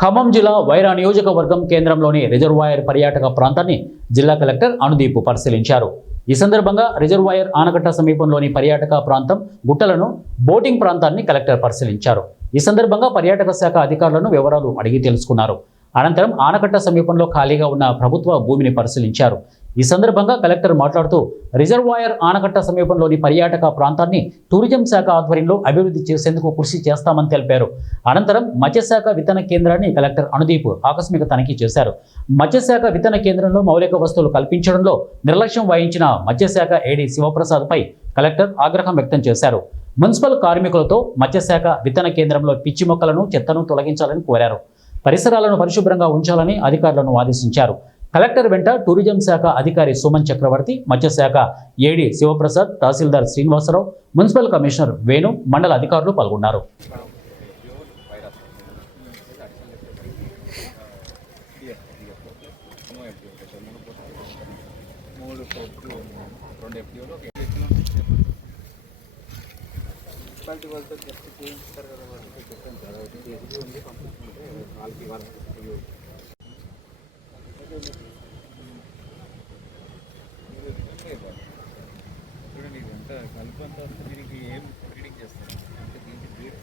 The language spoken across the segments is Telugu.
ఖమ్మం జిల్లా వైరా నియోజకవర్గం కేంద్రంలోని రిజర్వాయర్ పర్యాటక ప్రాంతాన్ని జిల్లా కలెక్టర్ అనుదీప్ పరిశీలించారు. ఈ సందర్భంగా రిజర్వాయర్ ఆనకట్ట సమీపంలోని పర్యాటక ప్రాంతం గుట్టలను, బోటింగ్ ప్రాంతాన్ని కలెక్టర్ పరిశీలించారు. ఈ సందర్భంగా పర్యాటక శాఖ అధికారులను వివరాలు అడిగి తెలుసుకున్నారు. అనంతరం ఆనకట్ట సమీపంలో ఖాళీగా ఉన్న ప్రభుత్వ భూమిని పరిశీలించారు. ఈ సందర్భంగా కలెక్టర్ మాట్లాడుతూ రిజర్వాయర్ ఆనకట్ట సమీపంలోని పర్యాటక ప్రాంతాన్ని టూరిజం శాఖ ఆధ్వర్యంలో అభివృద్ధి చేసేందుకు కృషి చేస్తామని తెలిపారు. అనంతరం మత్స్యశాఖ విత్తన కేంద్రాన్ని కలెక్టర్ అనుదీప్ ఆకస్మిక తనిఖీ చేశారు. మత్స్యశాఖ విత్తన కేంద్రంలో మౌలిక వస్తువులు కల్పించడంలో నిర్లక్ష్యం వహించిన మత్స్యశాఖ ఏడీ శివప్రసాద్పై కలెక్టర్ ఆగ్రహం వ్యక్తం చేశారు. మున్సిపల్ కార్మికులతో మత్స్యశాఖ విత్తన కేంద్రంలో పిచ్చి మొక్కలను, చెత్తను తొలగించాలని కోరారు. పరిసరాలను పరిశుభ్రంగా ఉంచాలని అధికారులను ఆదేశించారు. కలెక్టర్ వెంట టూరిజం శాఖ అధికారి సుమన్ చక్రవర్తి, మత్స్యశాఖ ఏడీ శివప్రసాద్, తహసీల్దార్ శ్రీనివాసరావు, మున్సిపల్ కమిషనర్ వేణు, మండల అధికారులు పాల్గొన్నారు. చూడండి ఇదంతా కలుపంతా వస్తే దీనికి ఏం బ్రీడింగ్ చేస్తారు అంటే దీనికి బ్రీడ్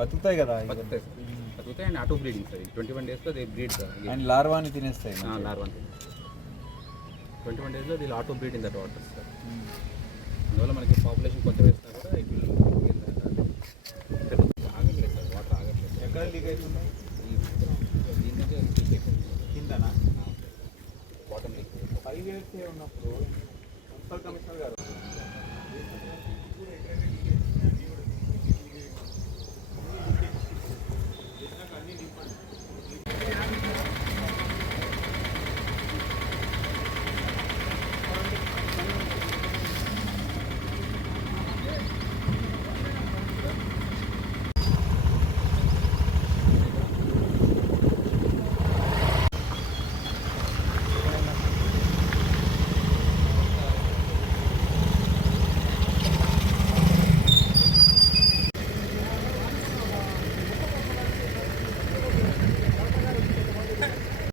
బతుకుతాయి కదా, బతుకుతాయి అండ్ ఆటో బ్రీడింగ్ సార్. 21 డేస్లో దే బ్రీడ్ సార్ అండ్ లార్వాని తినేస్తాయి. లార్వాన్ 21 డేస్లో దీని auto breed in that water sir. అందువల్ల మనకి పాపులేషన్ కొంచెం వేసినా కూడా ఆగట్లేదు సార్, వాటర్ ఆగట్లేదు. ఎక్కడ లీక్ అవుతుంది? దీని నుంచి లీక్ అయిపోతుంది కిందనా? Bottom leak. 5 years ఉన్నప్పుడు మున్సిపల్ కమిషనర్ గారు